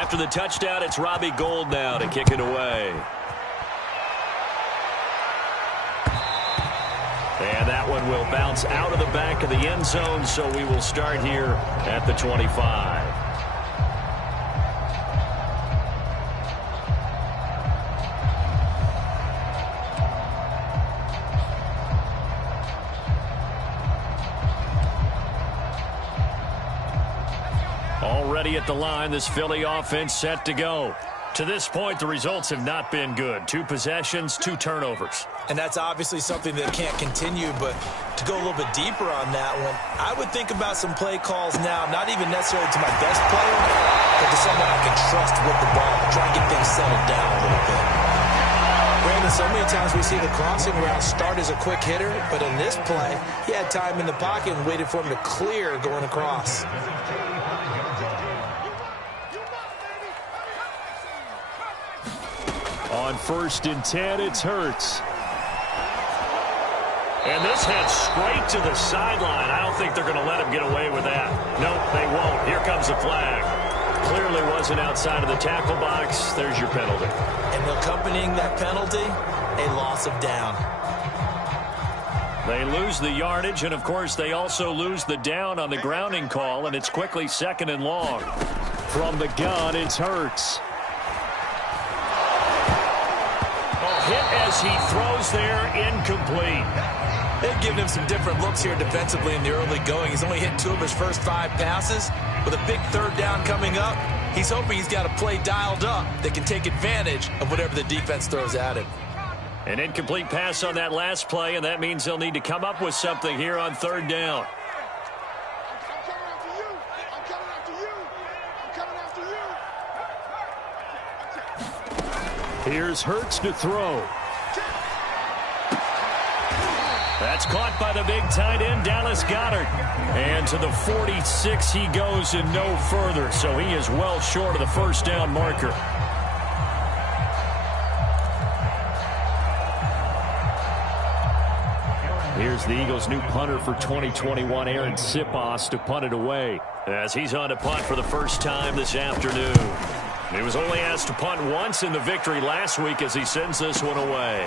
After the touchdown, it's Robbie Gould now to kick it away. And that one will bounce out of the back of the end zone, so we will start here at the 25. Already at the line, this Philly offense set to go. To this point, the results have not been good. 2 possessions, 2 turnovers. And that's obviously something that can't continue, but to go a little bit deeper on that one, I would think about some play calls now, not even necessarily to my best player, but to someone I can trust with the ball, try and get things settled down a little bit. Brandon, so many times we see the crossing route start as a quick hitter, but in this play, he had time in the pocket and waited for him to clear going across. On 1st and 10, it's Hurts. And this heads straight to the sideline. I don't think they're going to let him get away with that. Nope, they won't. Here comes the flag. Clearly wasn't outside of the tackle box. There's your penalty. And accompanying that penalty, a loss of down. They lose the yardage, and, of course, they also lose the down on the grounding call, and it's quickly 2nd and long. From the gun, it's Hurts. Hit as he throws there, incomplete. They've given him some different looks here defensively in the early going. He's only hit 2 of his first 5 passes. With a big 3rd down coming up, he's hoping he's got a play dialed up that can take advantage of whatever the defense throws at him. An incomplete pass on that last play, and that means they'll need to come up with something here on 3rd down. Here's Hurts to throw. That's caught by the big tight end, Dallas Goedert. And to the 46 he goes and no further, so he is well short of the 1st down marker. Here's the Eagles' new punter for 2021, Aaron Siposs, to punt it away, as he's on to punt for the first time this afternoon. He was only asked to punt once in the victory last week as he sends this one away.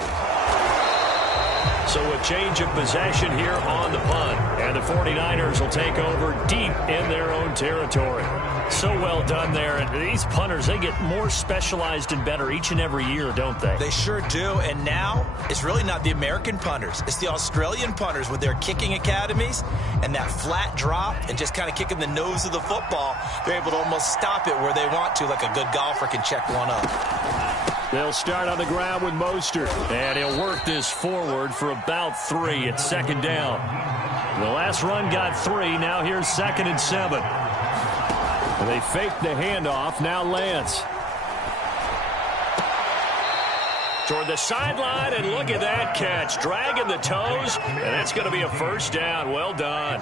So a change of possession here on the punt. And the 49ers will take over deep in their own territory. So well done there. And these punters, they get more specialized and better each and every year, don't they? They sure do. And now it's really not the American punters. It's the Australian punters with their kicking academies and that flat drop and just kind of kicking the nose of the football. They're able to almost stop it where they want to, like a good golfer can check one up. They'll start on the ground with Mostert, and he'll work this forward for about 3 at 2nd down. The last run got 3. Now here's 2nd and 7. And they fake the handoff. Now Lance. Toward the sideline, and look at that catch. Dragging the toes, and that's going to be a 1st down. Well done.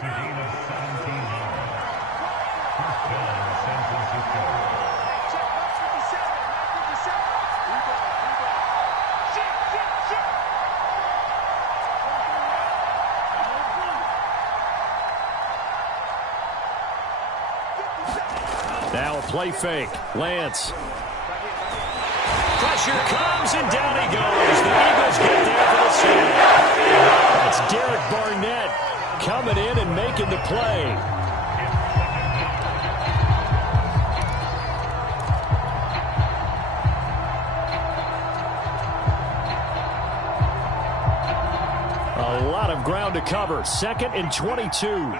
Now a play fake. Lance. Pressure comes, and down he goes. The Eagles get there for the save. That's Derek Barnett coming in and making the play. A lot of ground to cover. 2nd and 22.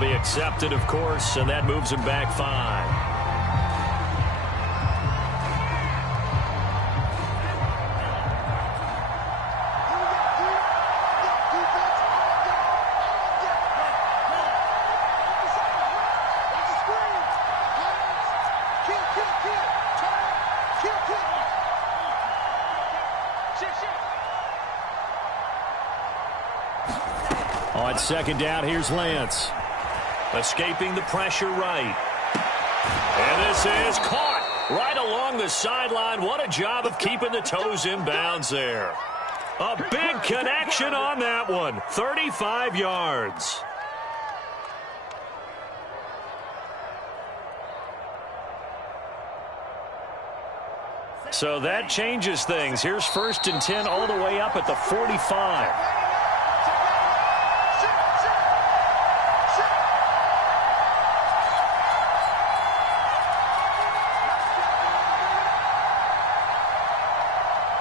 Be accepted, of course, and that moves him back 5. On On second down, here's Lance. Escaping the pressure right. And this is caught right along the sideline. What a job of keeping the toes in bounds there. A big connection on that one. 35 yards. So that changes things. Here's 1st and 10 all the way up at the 45.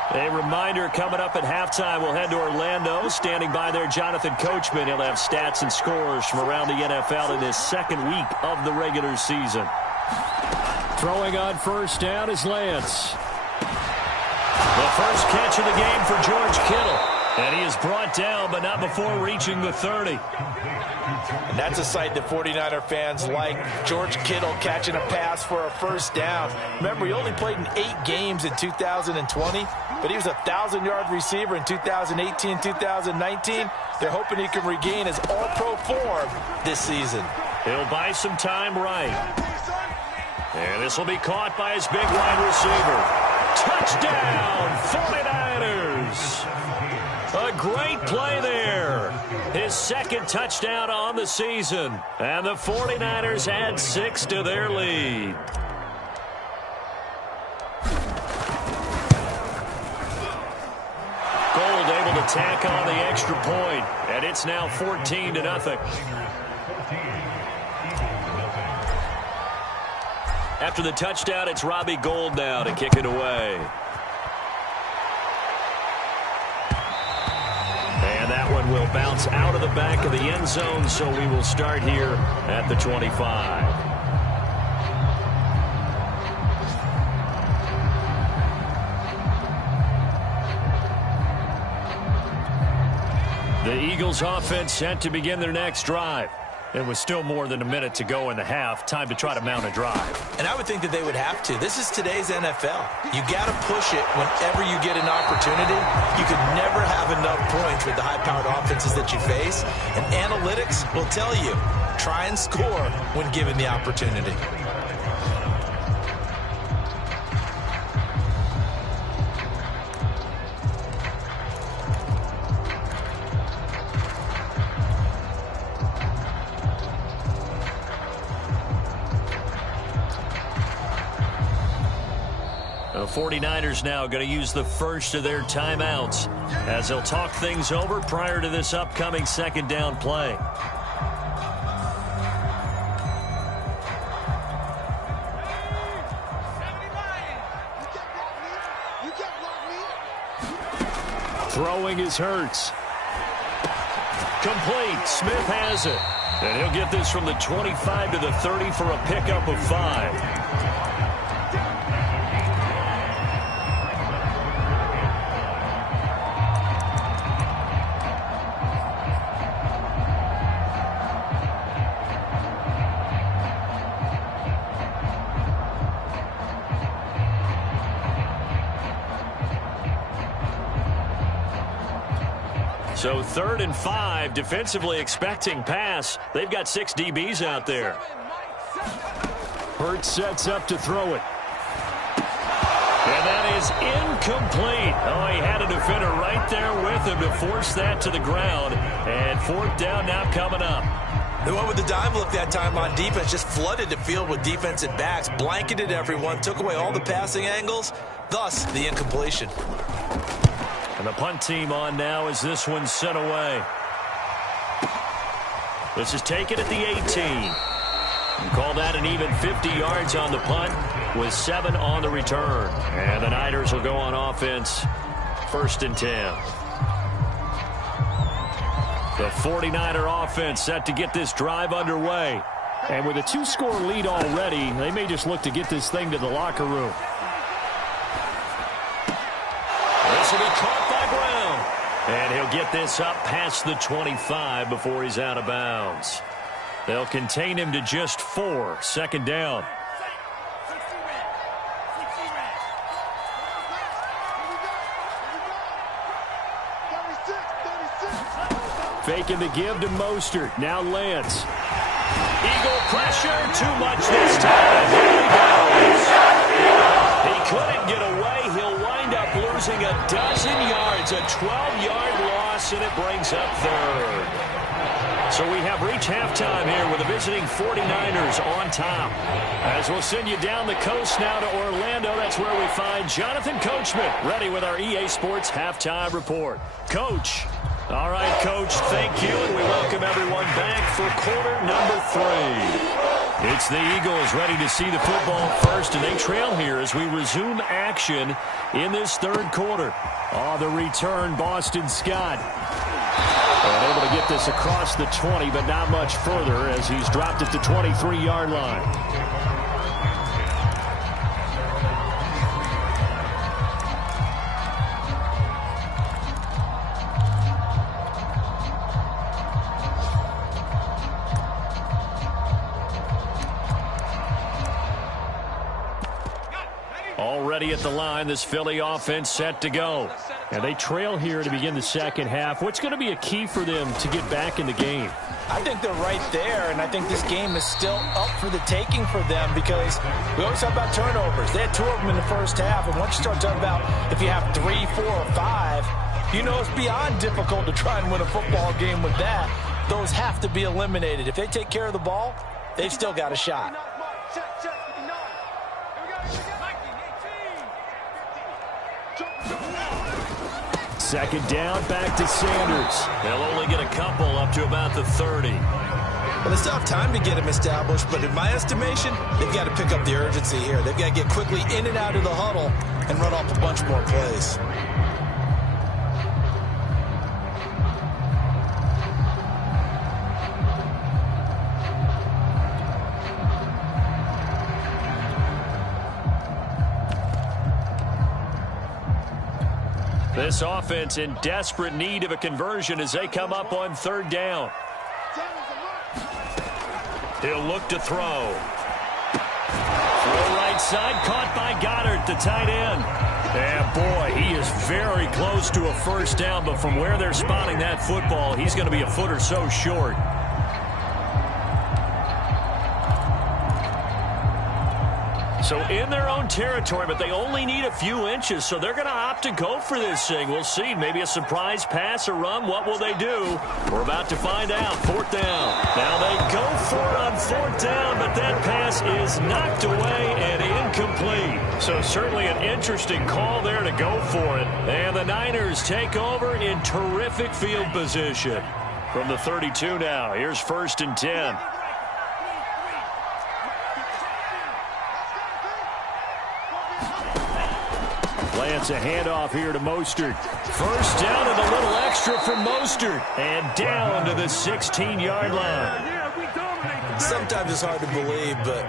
A reminder, coming up at halftime, we'll head to Orlando. Standing by there, Jonathan Coachman. He'll have stats and scores from around the NFL in his second week of the regular season. Throwing on first down is Lance. The first catch of the game for George Kittle. And he is brought down, but not before reaching the 30. And that's a sight that 49er fans like. George Kittle catching a pass for a first down. Remember, he only played in 8 games in 2020, but he was a 1,000-yard receiver in 2018, 2019. They're hoping he can regain his all-pro form this season. He'll buy some time right. And this will be caught by his big wide receiver. Touchdown, 49ers. A great play there. His second touchdown on the season. And the 49ers add 6 to their lead. Gold able to tack on the extra point. And it's now 14-0. After the touchdown, it's Robbie Gould now to kick it away. And that one will bounce out of the back of the end zone, so we will start here at the 25. The Eagles offense set to begin their next drive. It was still more than a minute to go in the half. Time to try to mount a drive. And I would think that they would have to. This is today's NFL. You got to push it whenever you get an opportunity. You could never have enough points with the high-powered offenses that you face. And analytics will tell you, try and score when given the opportunity. The 49ers now going to use the first of their timeouts as they'll talk things over prior to this upcoming second down play. Throwing is Hurts. Complete. Smith has it. And he'll get this from the 25 to the 30 for a pickup of 5. So 3rd and 5, defensively expecting pass. They've got 6 DBs out there. Hurts sets up to throw it. And that is incomplete. Oh, he had a defender right there with him to force that to the ground. And 4th down now coming up. They went with the dive look that time on defense, just flooded the field with defensive backs, blanketed everyone, took away all the passing angles, thus the incompletion. And the punt team on now as this one's sent away. This is taken at the 18. And call that an even 50 yards on the punt with 7 on the return. And the Niners will go on offense, 1st and 10. The 49er offense set to get this drive underway. And with a 2-score lead already, they may just look to get this thing to the locker room. This will be caught by Brown. And he'll get this up past the 25 before he's out of bounds. They'll contain him to just 4, 2nd down. Faking the give to Mostert. Now Lance. Eagle pressure. Too much this time. Here he goes. He couldn't get away. He'll wind up losing a dozen yards. A 12-yard loss, and it brings up third. So we have reached halftime here with the visiting 49ers on top. As we'll send you down the coast now to Orlando, that's where we find Jonathan Coachman, ready with our EA Sports Halftime Report. Coach. All right, Coach, thank you, and we welcome everyone back for quarter number 3. It's the Eagles ready to see the football first, and they trail here as we resume action in this third quarter. The return, Boston Scott. And able to get this across the 20, but not much further as he's dropped at the 23-yard line. Already at the line, this Philly offense set to go. And they trail here to begin the second half. What's going to be a key for them to get back in the game? I think they're right there, and I think this game is still up for the taking for them because we always talk about turnovers. They had 2 of them in the first half, and once you start talking about if you have 3, 4, or 5, you know it's beyond difficult to try and win a football game with that. Those have to be eliminated. If they take care of the ball, they've still got a shot. Second down, back to Sanders. They'll only get a couple up to about the 30. Well, they still have time to get him established, but in my estimation, they've got to pick up the urgency here. They've got to get quickly in and out of the huddle and run off a bunch more plays. This offense in desperate need of a conversion as they come up on third down. He'll look to throw. Throw right side, caught by Goddard, the tight end. And boy, he is very close to a first down, but from where they're spotting that football, he's going to be a foot or so short. So in their own territory, but they only need a few inches, so they're going to opt to go for this thing. We'll see. Maybe a surprise pass or run. What will they do? We're about to find out. Fourth down. Now they go for it on fourth down, but that pass is knocked away and incomplete. So certainly an interesting call there to go for it. And the Niners take over in terrific field position. From the 32 now, here's 1st and 10. Lance, a handoff here to Mostert. First down and a little extra for Mostert. And down to the 16-yard line. Sometimes it's hard to believe, but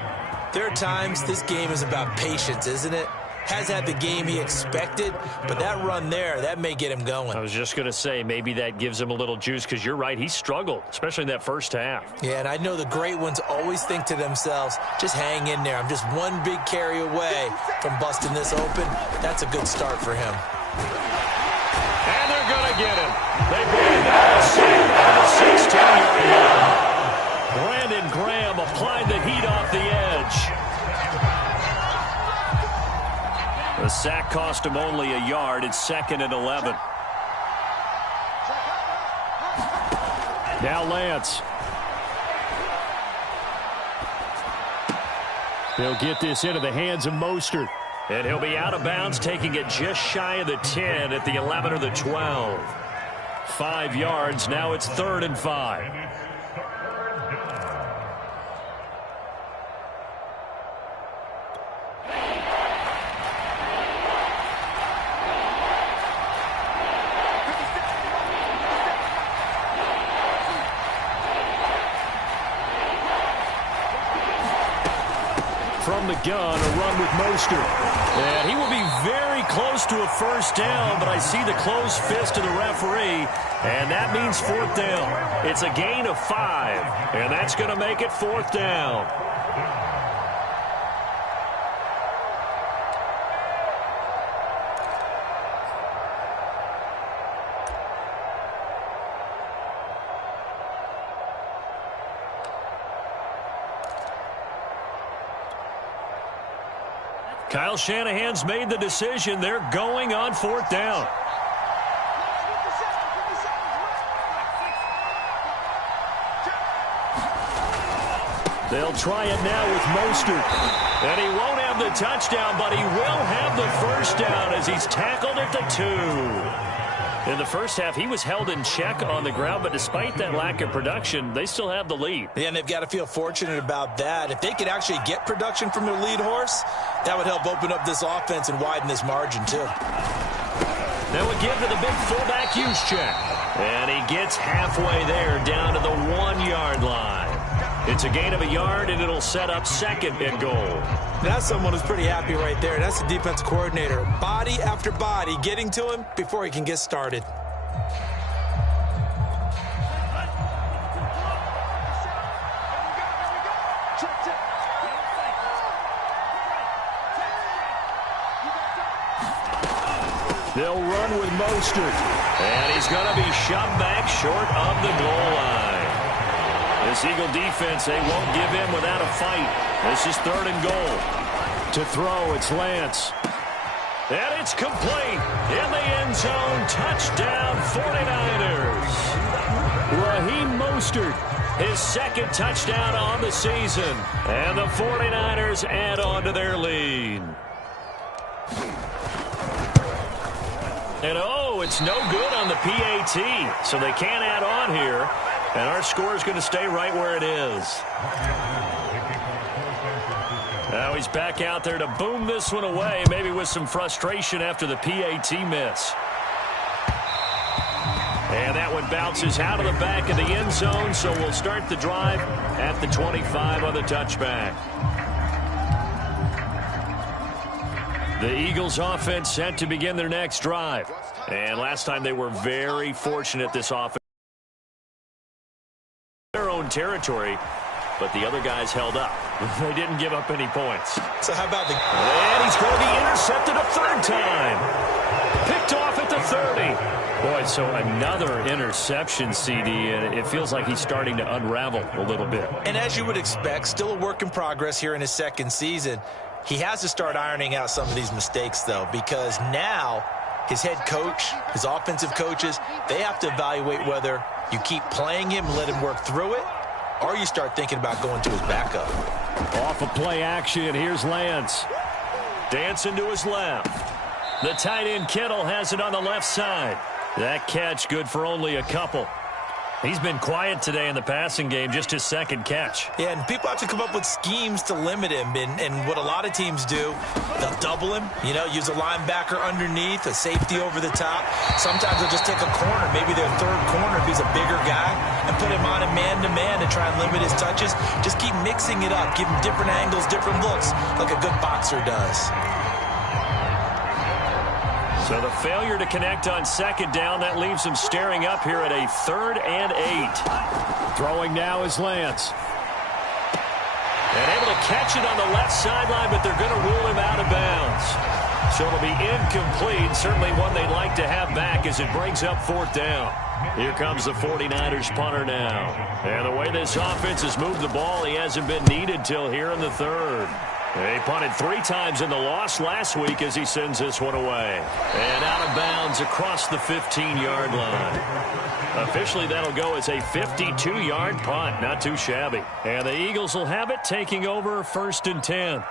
there are times this game is about patience, isn't it? Has had the game he expected, but that run there, that may get him going. I was just going to say, maybe that gives him a little juice because you're right, he struggled, especially in that first half. Yeah, and I know the great ones always think to themselves, just hang in there. I'm just one big carry away from busting this open. That's a good start for him. And they're going to get him. They bring him down to the 16-yard line. Brandon Graham applied the heat off the edge. The sack cost him only a yard. It's 2nd and 11. Now Lance. He'll get this into the hands of Mostert. And he'll be out of bounds, taking it just shy of the 10 at the 11 or the 12. 5 yards. Now it's 3rd and 5. From the gun, a run with Mostert. And he will be very close to a first down, but I see the closed fist of the referee, and that means 4th down. It's a gain of 5, and that's going to make it 4th down. Kyle Shanahan's made the decision. They're going on 4th down. They'll try it now with Mostert. And he won't have the touchdown, but he will have the first down as he's tackled at the 2. In the first half, he was held in check on the ground, but despite that lack of production, they still have the lead. Yeah, and they've got to feel fortunate about that. If they could actually get production from their lead horse, that would help open up this offense and widen this margin, too. They would give to the big fullback Juszczyk. And he gets halfway there, down to the 1-yard line. It's a gain of a yard, and it'll set up 2nd and goal. That's someone who's pretty happy right there. That's the defense coordinator. Body after body getting to him before he can get started. They'll run with Mostert. And he's going to be shoved back short of the goal line. This Eagle defense, they won't give in without a fight. This is 3rd and goal. To throw, it's Lance. And it's complete. In the end zone, touchdown 49ers. Raheem Mostert, his 2nd touchdown on the season. And the 49ers add on to their lead. And oh, it's no good on the PAT. So they can't add on here. And our score is going to stay right where it is. Now he's back out there to boom this one away, maybe with some frustration after the PAT miss. And that one bounces out of the back of the end zone, so we'll start the drive at the 25 on the touchback. The Eagles offense set to begin their next drive. And last time they were very fortunate, this offense. Their own territory, but the other guys held up. They didn't give up any points. So how about the... And he's going to be intercepted a 3rd time. Picked off at the 30. Boy, so another interception, CD, and it feels like he's starting to unravel a little bit. And as you would expect, still a work in progress here in his 2nd season. He has to start ironing out some of these mistakes, though, because now his head coach, his offensive coaches, they have to evaluate whether you keep playing him, let him work through it, or you start thinking about going to his backup. Off of play action, here's Lance. Dancing to his left. The tight end Kittle has it on the left side. That catch good for only a couple. He's been quiet today in the passing game, just his 2nd catch. Yeah, and people have to come up with schemes to limit him. And what a lot of teams do, they'll double him, use a linebacker underneath, a safety over the top. Sometimes they'll just take a corner, maybe their 3rd corner if he's a bigger guy, and put him on a man-to-man to try and limit his touches. Just keep mixing it up, give him different angles, different looks, like a good boxer does. So the failure to connect on 2nd down, that leaves him staring up here at a 3rd and 8. Throwing now is Lance. And able to catch it on the left sideline, but they're going to rule him out of bounds. So it'll be incomplete, certainly one they'd like to have back as it brings up 4th down. Here comes the 49ers punter now. And the way this offense has moved the ball, he hasn't been needed till here in the 3rd. They punted 3 times in the loss last week as he sends this one away. And out of bounds across the 15-yard line. Officially, that'll go as a 52-yard punt. Not too shabby. And the Eagles will have it, taking over 1st and 10.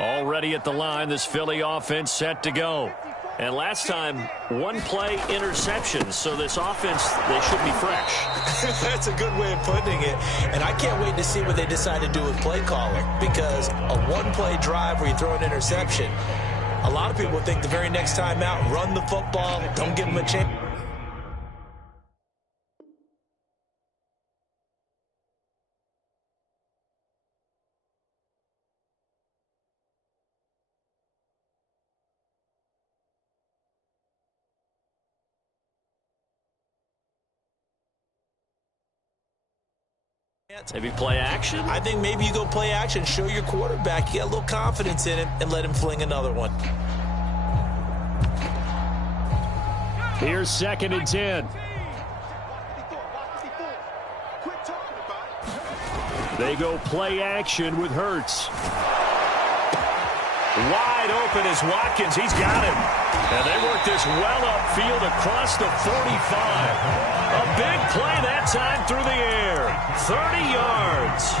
Already at the line, this Philly offense set to go. And last time, 1-play interceptions. So this offense, they should be fresh. That's a good way of putting it. And I can't wait to see what they decide to do with play calling. Because a 1-play drive where you throw an interception, a lot of people think the very next time out, run the football, don't give them a chance. Maybe play action? I think maybe you go play action, show your quarterback you got a little confidence in him, and let him fling another one. Here's 2nd and 10. They go play action with Hurts. Wide open is Watkins. He's got him. And they work this well upfield across the 45. A big play that time through the air. 30 yards.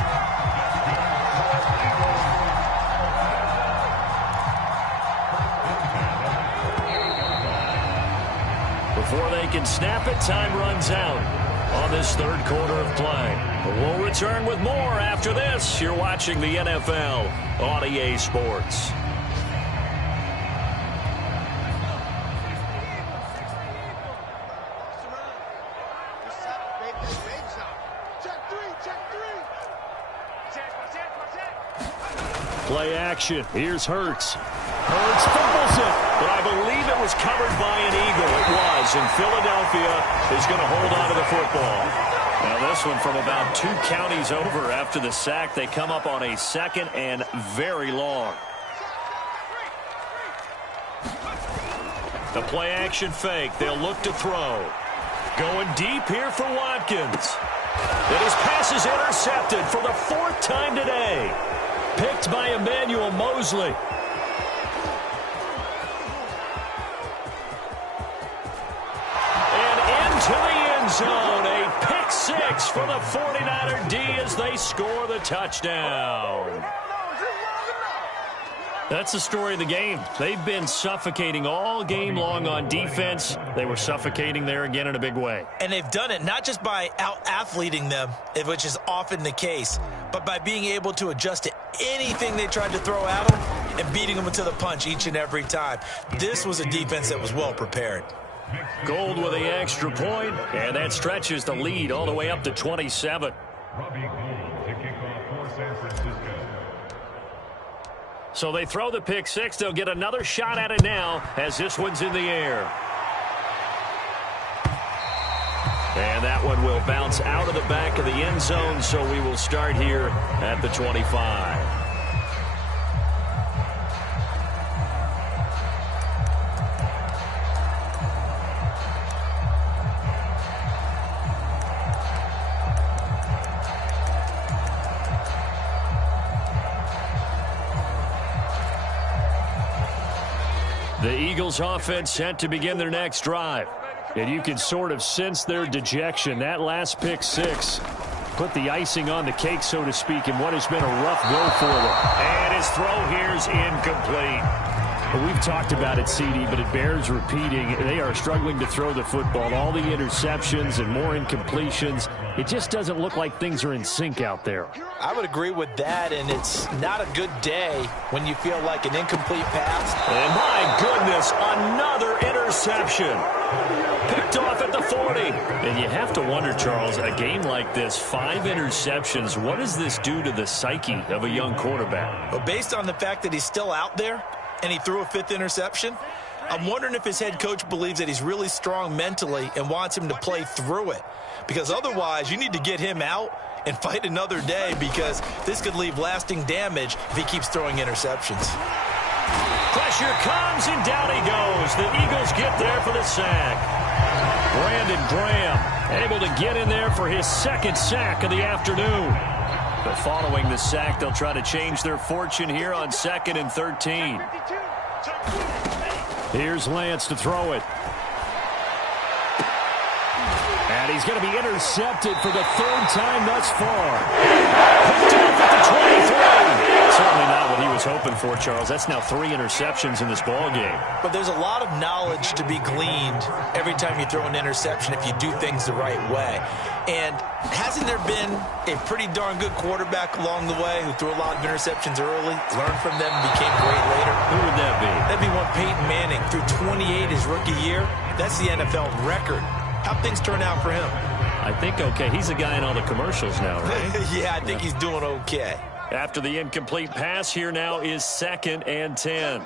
Before they can snap it, time runs out on this 3rd quarter of play. We'll return with more after this. You're watching the NFL on EA Sports. Play action. Here's Hurts. Hurts fumbles it, but I believe it was covered by an Eagle. It was, and Philadelphia is going to hold on to the football. Now this one from about 2 counties over after the sack. They come up on a 2nd and very long. The play action fake. They'll look to throw. Going deep here for Watkins. And his pass is intercepted for the 4th time today. Picked by Emmanuel Mosley. And into the end zone. A pick 6 for the 49er D as they score the touchdown. That's the story of the game. They've been suffocating all game long on defense. They were suffocating there again in a big way. And they've done it not just by out-athleting them, which is often the case, but by being able to adjust to anything they tried to throw at them and beating them to the punch each and every time. This was a defense that was well prepared. Gold with the extra point, and that stretches the lead all the way up to 27. So they throw the pick 6. They'll get another shot at it now as this one's in the air. And that one will bounce out of the back of the end zone, so we will start here at the 25. The Eagles offense set to begin their next drive. And you can sort of sense their dejection. That last pick 6 put the icing on the cake, so to speak, in what has been a rough go for them. And his throw here is incomplete. Well, we've talked about it, CD, but it bears repeating. They are struggling to throw the football. All the interceptions and more incompletions. It just doesn't look like things are in sync out there. I would agree with that, and it's not a good day when you feel like an incomplete pass. And my goodness, another interception. Picked off at the 40. And you have to wonder, Charles, a game like this, 5 interceptions, what does this do to the psyche of a young quarterback? But based on the fact that he's still out there and he threw a 5th interception, I'm wondering if his head coach believes that he's really strong mentally and wants him to play through it. Because otherwise, you need to get him out and fight another day, because this could leave lasting damage if he keeps throwing interceptions. Pressure comes, and down he goes. The Eagles get there for the sack. Brandon Graham able to get in there for his 2nd sack of the afternoon. But following the sack, they'll try to change their fortune here on 2nd and 13. Here's Lance to throw it. And he's going to be intercepted for the 3rd time thus far. Picked off at the 23. Certainly not what he was hoping for, Charles. That's now 3 interceptions in this ball game. But there's a lot of knowledge to be gleaned every time you throw an interception if you do things the right way. And hasn't there been a pretty darn good quarterback along the way who threw a lot of interceptions early, learned from them, and became great later? Who would that be? That'd be one Peyton Manning. Threw 28 his rookie year. That's the NFL record. How'd things turn out for him? I think okay. He's a guy in all the commercials now, right? Yeah, I think he's doing okay. After the incomplete pass, here now is 2nd and 10.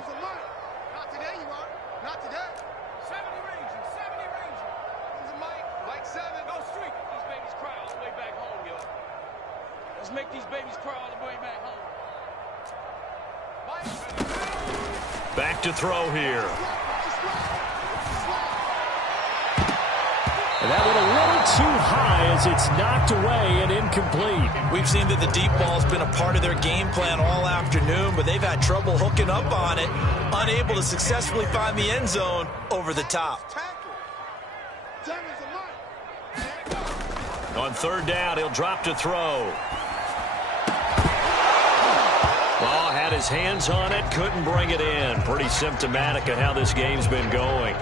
Let's make these babies cry all the way back home. Back to throw here. And that went a little too high as it's knocked away and incomplete. We've seen that the deep ball's been a part of their game plan all afternoon, but they've had trouble hooking up on it, unable to successfully find the end zone over the top. On third down, he'll drop to throw. Ball had his hands on it, couldn't bring it in. Pretty symptomatic of how this game's been going.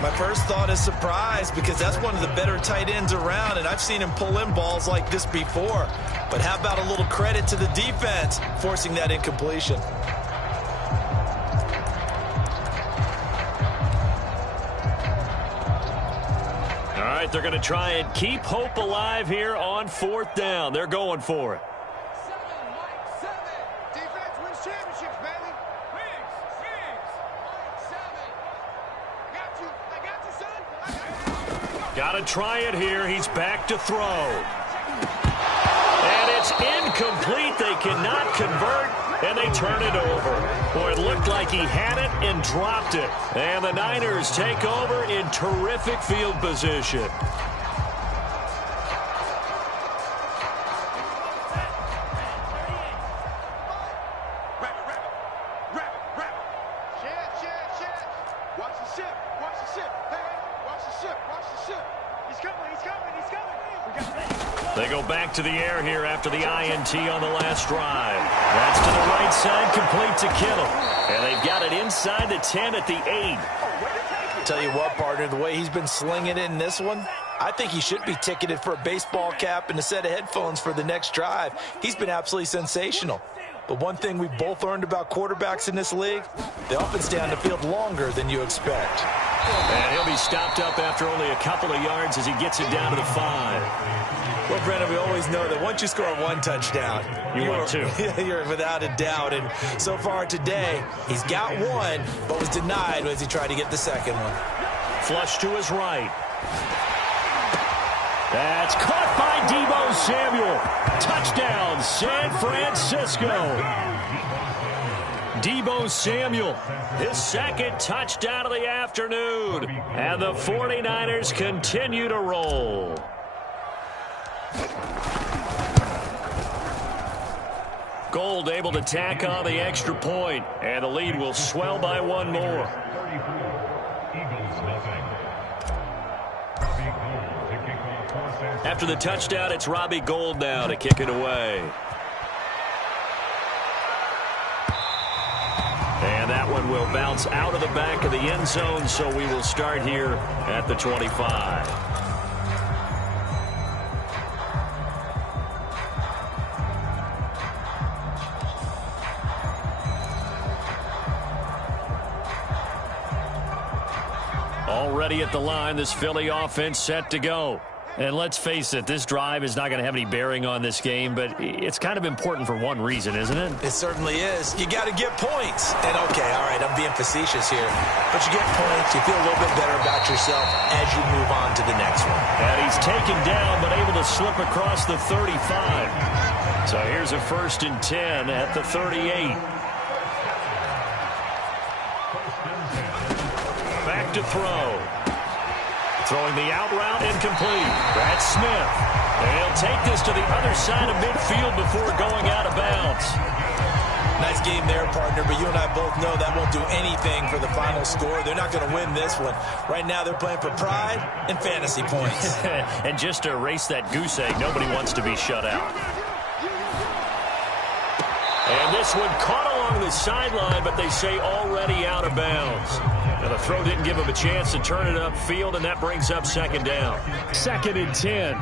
My first thought is surprise, because that's one of the better tight ends around, and I've seen him pull in balls like this before. But how about a little credit to the defense forcing that incompletion? All right, they're going to try and keep hope alive here on fourth down. They're going for it. Defense wins championships, baby. Got to try it here. He's back to throw. And it's incomplete. They cannot convert, and they turn it over. Boy, it looked like he had it and dropped it. And the Niners take over in terrific field position. They go back to the air here after the INT on the last drive. That's to the right side, complete to Kittle. And they've got it inside the 10 at the 8. Tell you what, partner, the way he's been slinging it in this one, I think he should be ticketed for a baseball cap and a set of headphones for the next drive. He's been absolutely sensational. But one thing we both learned about quarterbacks in this league, they often stay on the field longer than you expect. And he'll be stopped up after only a couple of yards as he gets it down to the 5. Well, Brennan, we always know that once you score one touchdown, you're two. You're without a doubt. And so far today, he's got one, but was denied as he tried to get the second one. Flush to his right. That's caught by Deebo Samuel. Touchdown, San Francisco. Deebo Samuel, his second touchdown of the afternoon. And the 49ers continue to roll. Gold able to tack on the extra point, and the lead will swell by one more. After the touchdown, it's Robbie Gould now to kick it away. And that one will bounce out of the back of the end zone, so we will start here at the 25. Already at the line, this Philly offense set to go. And let's face it, this drive is not going to have any bearing on this game, but it's kind of important for one reason, isn't it? It certainly is. You got to get points. And, okay, all right, I'm being facetious here. But you get points, you feel a little bit better about yourself as you move on to the next one. And he's taken down, but able to slip across the 35. So here's a 1st and 10 at the 38. Back to throw. Throwing the out route, incomplete. Brad Smith. And he'll take this to the other side of midfield before going out of bounds. Nice game there, partner, but you and I both know that won't do anything for the final score. They're not going to win this one. Right now, they're playing for pride and fantasy points. And just to erase that goose egg, nobody wants to be shut out. And this one caught along the sideline, but they say already out of bounds. Now the throw didn't give him a chance to turn it upfield, and that brings up 2nd down. 2nd and 10.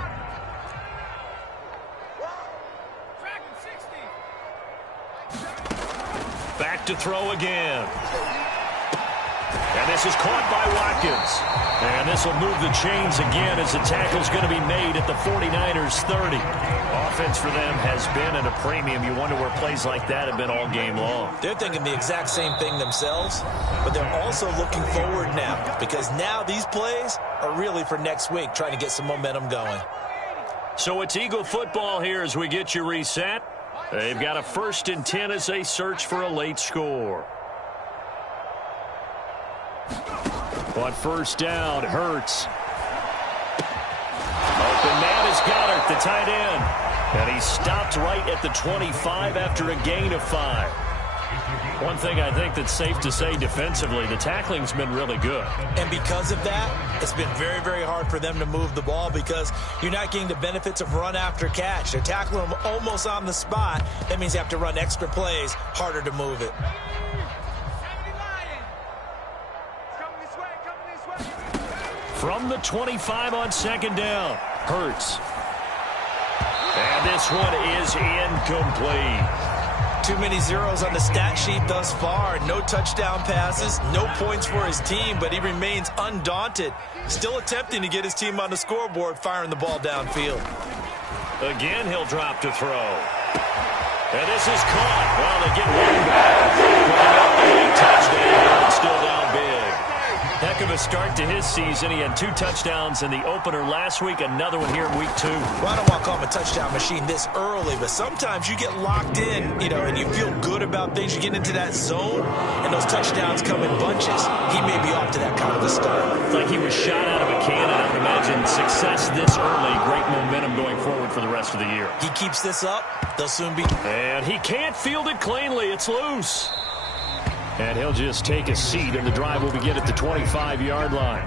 Back to throw again. And this is caught by Watkins. And this will move the chains again as the tackle's going to be made at the 49ers 30. Offense for them has been at a premium. You wonder where plays like that have been all game long. They're thinking the exact same thing themselves, but they're also looking forward now, because now these plays are really for next week, trying to get some momentum going. So it's Eagle football here as we get you reset. They've got a 1st and 10 as they search for a late score. But first down, Hurts. Open man is Goddard, the tight end. And he stopped right at the 25 after a gain of 5. One thing I think that's safe to say defensively, the tackling's been really good. And because of that, it's been very, very hard for them to move the ball because you're not getting the benefits of run after catch. They're tackling them almost on the spot. That means you have to run extra plays, harder to move it. From the 25 on 2nd down, Hurts. And this one is incomplete. Too many zeros on the stat sheet thus far. No touchdown passes, no points for his team, but he remains undaunted. Still attempting to get his team on the scoreboard, firing the ball downfield. Again, he'll drop to throw. And this is caught. Well, they get one back. Putting up the big touchdown, and still down big. Heck of a start to his season. He had 2 touchdowns in the opener last week, another one here in week 2. Well, I don't want to call him a touchdown machine this early, but sometimes you get locked in, and you feel good about things. You get into that zone, and those touchdowns come in bunches. He may be off to that kind of a start. It's like he was shot out of a cannon. I would imagine success this early, great momentum going forward for the rest of the year. He keeps this up, they'll soon be... And he can't field it cleanly. It's loose. And he'll just take a seat, and the drive will begin at the 25-yard line.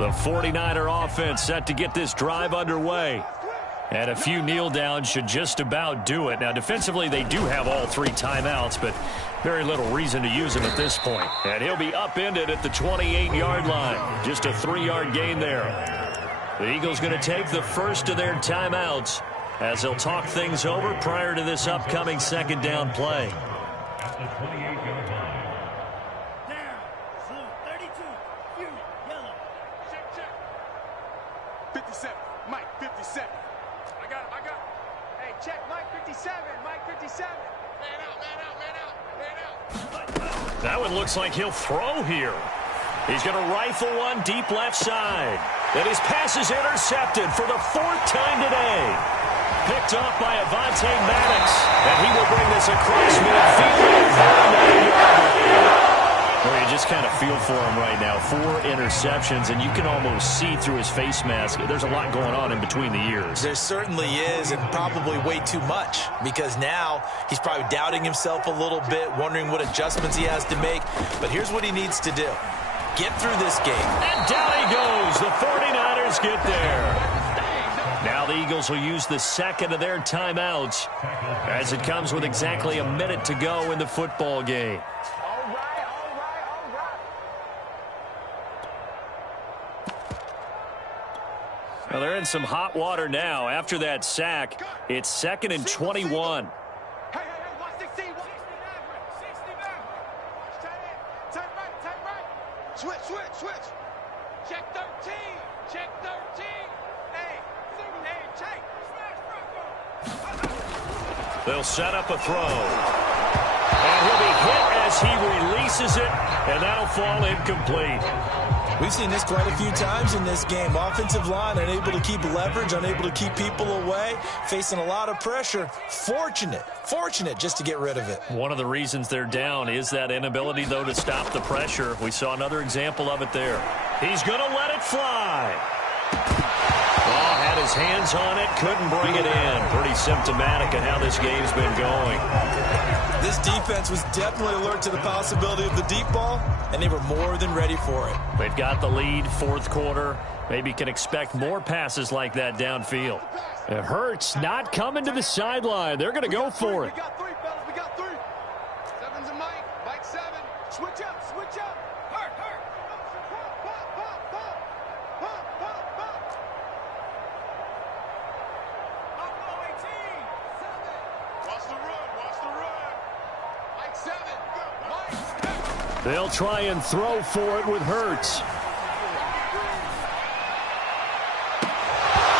The 49er offense set to get this drive underway. And a few kneel downs should just about do it. Now, defensively, they do have all 3 timeouts, but very little reason to use them at this point. And he'll be upended at the 28-yard line. Just a 3-yard gain there. The Eagles going to take the first of their timeouts as they'll talk things over prior to this upcoming 2nd down play. At the 28-yard line. Down, 32, yellow. Check. 57, Mike, 57. I got him. Hey, check, Mike, 57, Mike, 57. Man out. That one looks like he'll throw here. He's going to rifle one deep left side. And his pass is intercepted for the 4th time today. Picked off by Avonte Maddox. And he will bring this across midfield. Well, you just kind of feel for him right now. 4 interceptions, and you can almost see through his face mask. There's a lot going on in between the ears. There certainly is, and probably way too much, because now he's probably doubting himself a little bit, wondering what adjustments he has to make. But here's what he needs to do. Get through this game. And down he goes. The 49ers get there. Now the Eagles will use the 2nd of their timeouts as it comes with exactly a minute to go in the football game. All right. Well, they're in some hot water now. After that sack, it's 2nd and 21. Hey, 116, 169. Turn right. Switch. Check 13. Hey, check. They'll set up a throw. And he'll be hit as he releases it, and that'll fall incomplete. We've seen this quite a few times in this game. Offensive line unable to keep leverage, unable to keep people away, facing a lot of pressure. Fortunate just to get rid of it. One of the reasons they're down is that inability, though, to stop the pressure. We saw another example of it there. He's going to let it fly. Oh, had his hands on it, couldn't bring it in. Pretty symptomatic of how this game's been going. This defense was definitely alert to the possibility of the deep ball, and they were more than ready for it. They've got the lead, 4th quarter. Maybe can expect more passes like that downfield. It hurts not coming to the sideline. They're going to go for it. We got 3, fellas. We got 3. 7's a Mike. Mike 7. Switch up. Hurt. Pop. Buffalo 18. 7. Watch the run. Mike 7. They'll try and throw for it with Hurts.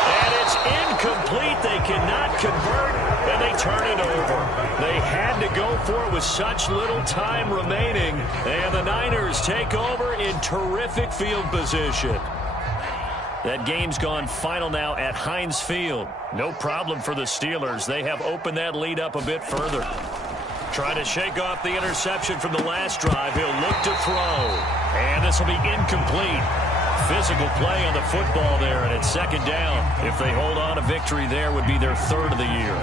And it's incomplete. They cannot convert, and they turn it over. They had to go for it with such little time remaining, and the Niners take over in terrific field position. That game's gone final now at Heinz Field. No problem for the Steelers. They have opened that lead up a bit further. Trying to shake off the interception from the last drive. He'll look to throw. And this will be incomplete. Physical play on the football there, and it's second down. If they hold on, a victory there would be their third of the year.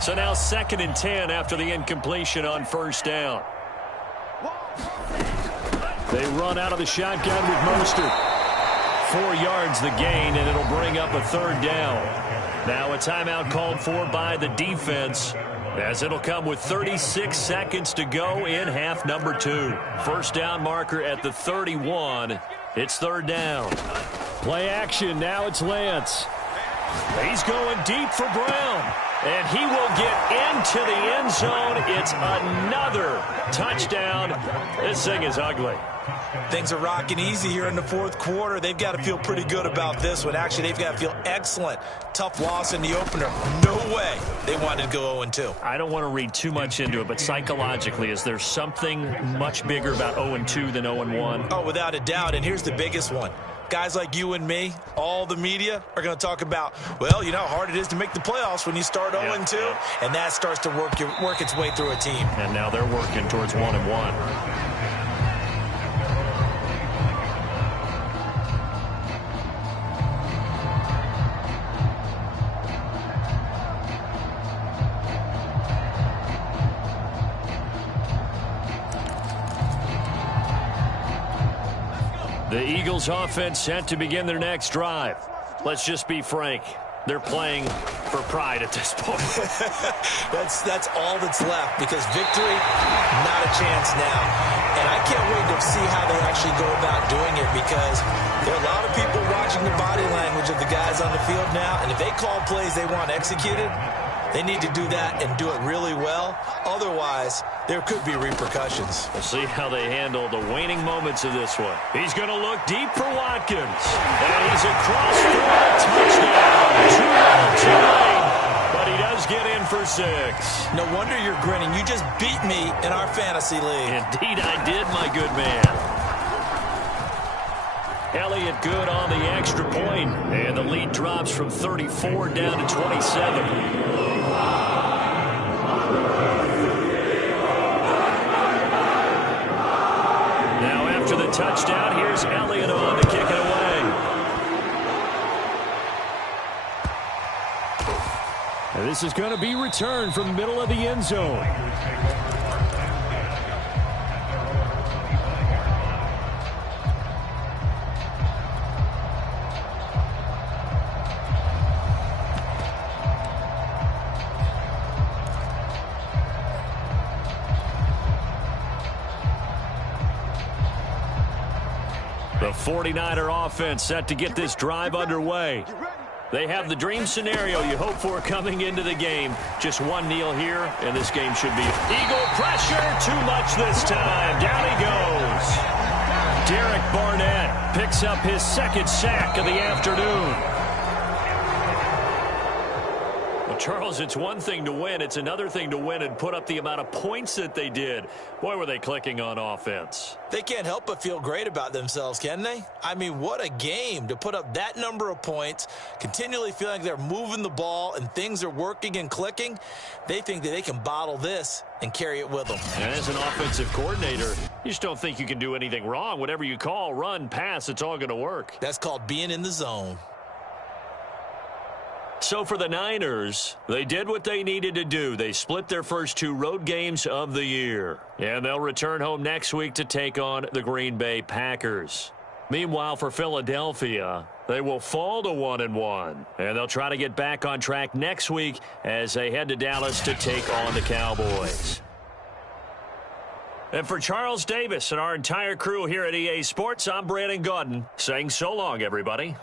So now 2nd and 10 after the incompletion on first down. They run out of the shotgun with Mostert. 4 yards the gain, and it'll bring up a third down. Now a timeout called for by the defense, as it'll come with 36 seconds to go in half number 2. First down marker at the 31. It's third down. Play action. Now it's Lance. He's going deep for Brown. And he will get into the end zone. It's another touchdown. This thing is ugly. Things are rocking easy here in the fourth quarter. They've got to feel pretty good about this one. Actually, they've got to feel excellent. Tough loss in the opener. No way they wanted to go 0-2. I don't want to read too much into it, but psychologically, is there something much bigger about 0-2 than 0-1? Oh, without a doubt. And here's the biggest one. Guys like you and me, all the media, are going to talk about, well, you know how hard it is to make the playoffs when you start 0-2, and that starts to work its way through a team. And now they're working towards 1-1. The Eagles offense set to begin their next drive. Let's just be frank. They're playing for pride at this point. That's all that's left, because victory, not a chance now. And I can't wait to see how they actually go about doing it, because there are a lot of people watching the body language of the guys on the field now, and if they call plays they want executed, they need to do that and do it really well. Otherwise, there could be repercussions. We'll see how they handle the waning moments of this one. He's going to look deep for Watkins. And he's across for a touchdown. Too long, too late. But he does get in for 6. No wonder you're grinning. You just beat me in our fantasy league. Indeed I did, my good man. Elliott good on the extra point, and the lead drops from 34 down to 27. Now after the touchdown, here's Elliott on to kick it away. And this is going to be returned from the middle of the end zone. The 49er offense set to get this drive underway. They have the dream scenario you hope for coming into the game. Just one kneel here, and this game should be Eagle pressure. Too much this time. Down he goes. Derek Barnett picks up his 2nd sack of the afternoon. Well, Charles, it's one thing to win. It's another thing to win and put up the amount of points that they did. Boy, were they clicking on offense. They can't help but feel great about themselves, can they? I mean, what a game to put up that number of points, continually feeling like they're moving the ball and things are working and clicking. They think that they can bottle this and carry it with them. And as an offensive coordinator, you just don't think you can do anything wrong. Whatever you call, run, pass, it's all going to work. That's called being in the zone. So for the Niners, they did what they needed to do. They split their first 2 road games of the year. And they'll return home next week to take on the Green Bay Packers. Meanwhile, for Philadelphia, they will fall to 1-1. And they'll try to get back on track next week as they head to Dallas to take on the Cowboys. And for Charles Davis and our entire crew here at EA Sports, I'm Brandon Gaudin saying so long, everybody.